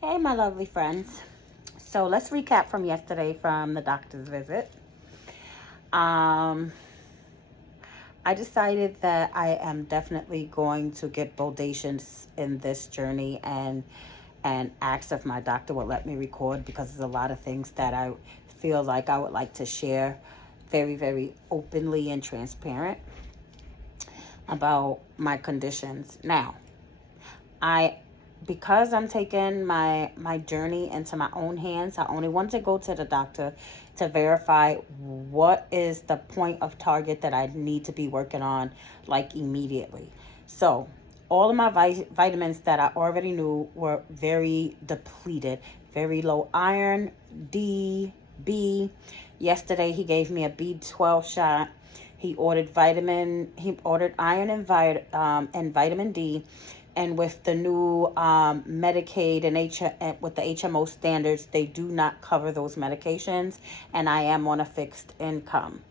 Hey, my lovely friends. So let's recap from yesterday from the doctor's visit. Um, I decided that I am definitely going to get bodacious in this journey and asked if my doctor would let me record because there's a lot of things that I feel like I would like to share very, very openly and transparent about my conditions. Now, I because I'm taking my journey into my own hands, I only want to go to the doctor to verify what is the point of target that I need to be working on like immediately. So, all of my vitamins that I already knew were very depleted, very low iron, D, B. Yesterday he gave me a B12 shot. He ordered iron and vitamin D, and with the new Medicaid and with the HMO standards, they do not cover those medications, and I am on a fixed income.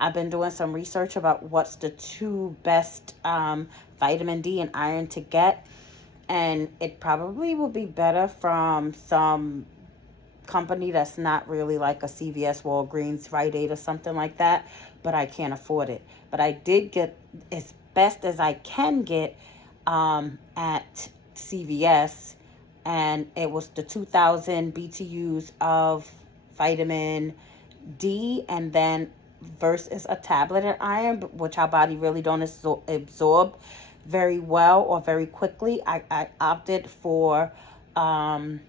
I've been doing some research about what's the two best vitamin D and iron to get, and it probably will be better from some company that's not really like a CVS, Walgreens, Rite Aid, or something like that, but I can't afford it. But I did get as best as I can get at CVS, and it was the 2,000 BTUs of vitamin D, and then versus a tablet of iron, which our body really don't absorb very well or very quickly. I opted for um,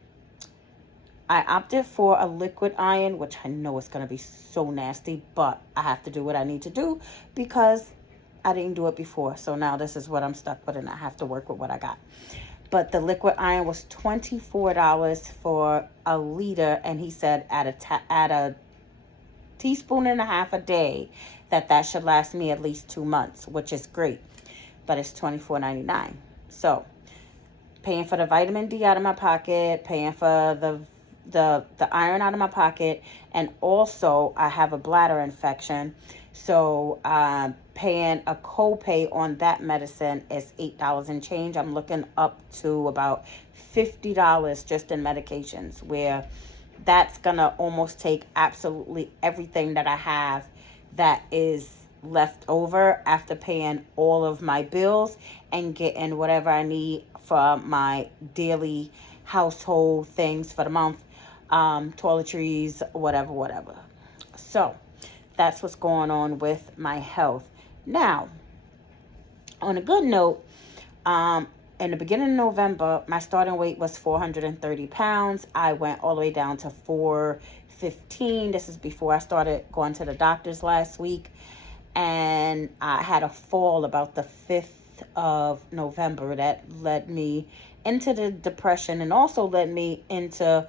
a liquid iron, which I know is going to be so nasty, but I have to do what I need to do because I didn't do it before. So now this is what I'm stuck with, and I have to work with what I got. But the liquid iron was $24 for a liter, and he said at a teaspoon and a half a day that should last me at least 2 months, which is great. But it's $24.99. So paying for the vitamin D out of my pocket, paying for the iron out of my pocket, and also I have a bladder infection, so paying a copay on that medicine is $8 and change. I'm looking up to about $50 just in medications, where that's gonna almost take absolutely everything that I have that is left over after paying all of my bills and getting whatever I need for my daily household things for the month, toiletries, whatever. So that's what's going on with my health. Now, on a good note, in the beginning of November, my starting weight was 430 pounds. I went all the way down to 415. This is before I started going to the doctors last week. And I had a fall about the 5th of November that led me into the depression, and also led me into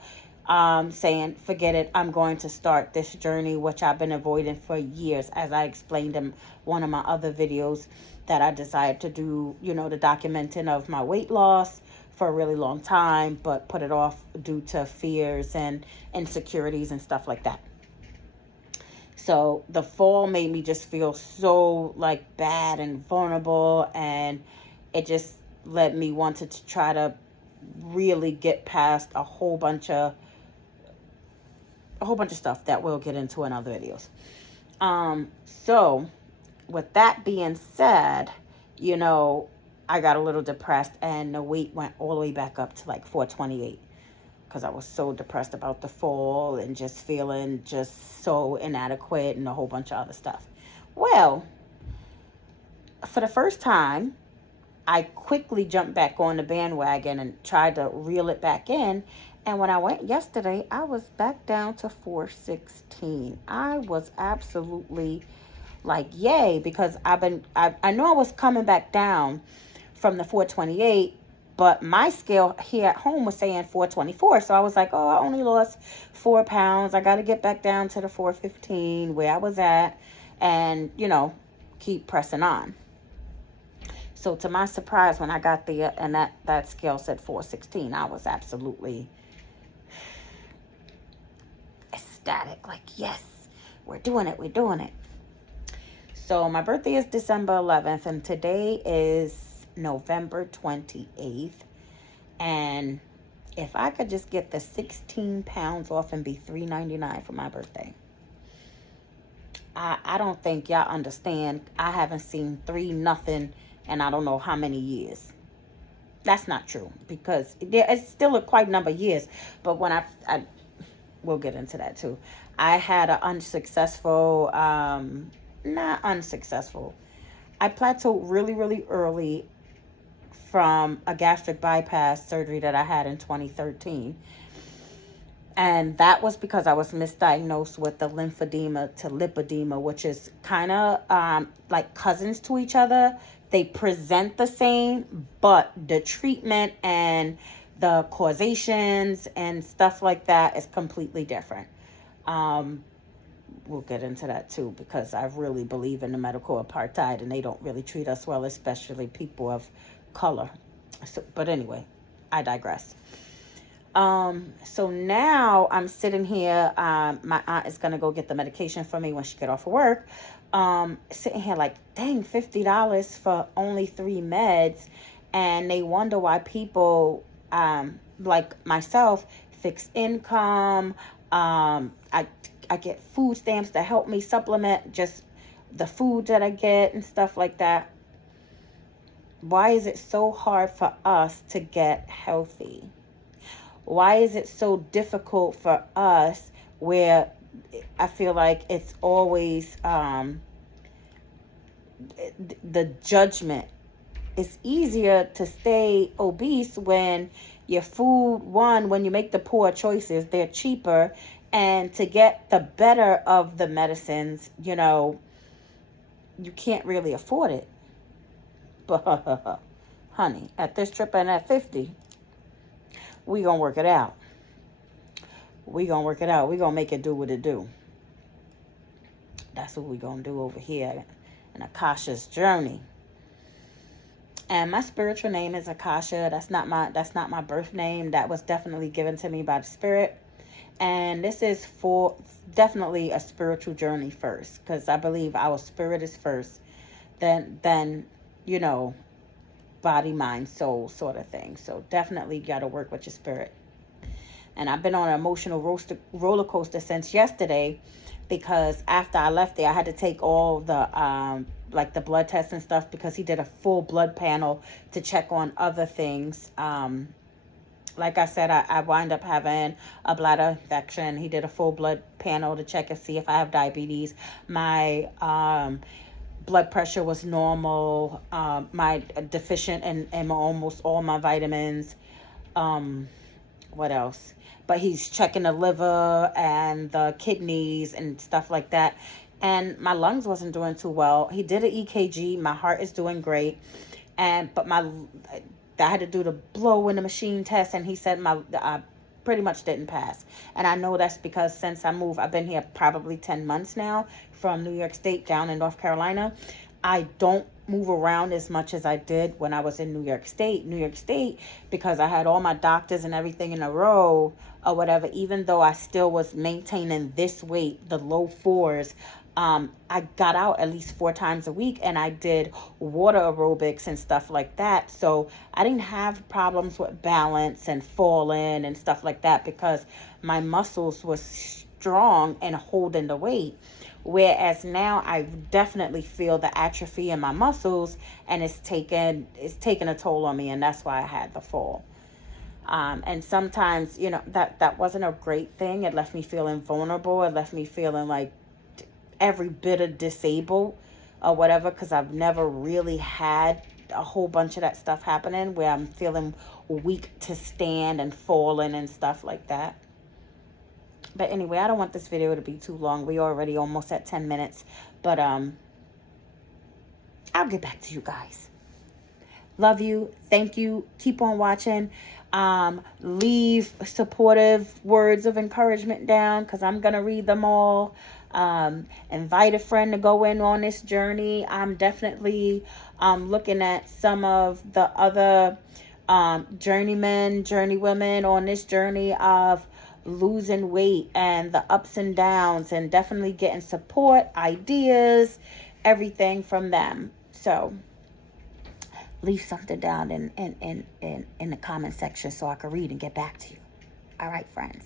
saying, forget it, I'm going to start this journey, which I've been avoiding for years, as I explained in one of my other videos, that I decided to do, the documenting of my weight loss for a really long time, but put it off due to fears and insecurities and stuff like that. So the fall made me just feel so like bad and vulnerable, and it just led me wanted to try to really get past a whole bunch of stuff that we'll get into in other videos. So with that being said, I got a little depressed, and the weight went all the way back up to like 428. Because I was so depressed about the fall and just feeling just so inadequate and a whole bunch of other stuff. Well, for the first time, I quickly jumped back on the bandwagon and tried to reel it back in. And when I went yesterday, I was back down to 416. I was absolutely like, yay, because I know I was coming back down from the 428, but my scale here at home was saying 424. So I was like, oh, I only lost 4 pounds. I got to get back down to the 415 where I was at, and, keep pressing on. So to my surprise, when I got there and that scale said 416, I was absolutely ecstatic. Like, yes, we're doing it. So my birthday is December 11th, and today is November 28th, and If I could just get the 16 pounds off and be $3.99 for my birthday. I don't think y'all understand. I haven't seen 3 nothing and I don't know how many years. That's not true, because it's still a quite number of years. But when I we'll get into that too. I had an unsuccessful, not unsuccessful. I plateaued really, really early from a gastric bypass surgery that I had in 2013. And that was because I was misdiagnosed with the lymphedema to lipedema, which is kind of like cousins to each other. They present the same, but the treatment and the causations and stuff like that is completely different. We'll get into that too, because I really believe in the medical apartheid and they don't really treat us well, especially people of color. So, but anyway, I digress. So now I'm sitting here. My aunt is going to go get the medication for me when she get off of work. Sitting here like, dang, $50 for only 3 meds. And they wonder why people, like myself, fixed income, I get food stamps to help me supplement just the food that I get and stuff like that. Why is it so hard for us to get healthy? Why is it so difficult for us, where I feel like it's always the judgment? It's easier to stay obese when your food, when you make the poor choices, they're cheaper. And to get the better of the medicines, you can't really afford it. But, honey, at this trip and at 50, we gonna work it out. We gonna make it do what it do. That's what we gonna do over here in Akasha's journey. And my spiritual name is Akasha. That's not my birth name. That was definitely given to me by the spirit. And this is for definitely a spiritual journey first, because I believe our spirit is first, then body, mind, soul sort of thing. So definitely got to work with your spirit. And I've been on an emotional roller coaster since yesterday, because after I left there, I had to take all the like the blood tests and stuff, because he did a full blood panel to check on other things. Like I said, I wind up having a bladder infection. He did a full blood panel to check and see if I have diabetes. My blood pressure was normal. My deficient in almost all my vitamins. What else? But he's checking the liver and the kidneys and stuff like that. And my lungs wasn't doing too well. He did an EKG. My heart is doing great. But I had to do the blow in the machine test, and he said I pretty much didn't pass. And I know that's because since I moved, I've been here probably 10 months now from New York State down in North Carolina. I don't move around as much as I did when I was in New York State, because I had all my doctors and everything in a row or whatever. Even though I still was maintaining this weight, the low 4s, I got out at least 4 times a week, and I did water aerobics and stuff like that. So I didn't have problems with balance and falling and stuff like that, because my muscles were strong and holding the weight. Whereas now I definitely feel the atrophy in my muscles, and it's taken a toll on me, and that's why I had the fall. And sometimes, that wasn't a great thing. It left me feeling vulnerable. It left me feeling like every bit of disabled or whatever, because I've never really had a whole bunch of that stuff happening where I'm feeling weak to stand and falling and stuff like that. But anyway, I don't want this video to be too long. We already almost at 10 minutes. But I'll get back to you guys. Love you. Thank you. Keep on watching. Leave supportive words of encouragement down, because I'm going to read them all. Invite a friend to go in on this journey. I'm definitely looking at some of the other journeywomen on this journey of losing weight and the ups and downs, and definitely getting support, ideas, everything from them. So leave something down in the comment section so I can read and get back to you. All right, friends.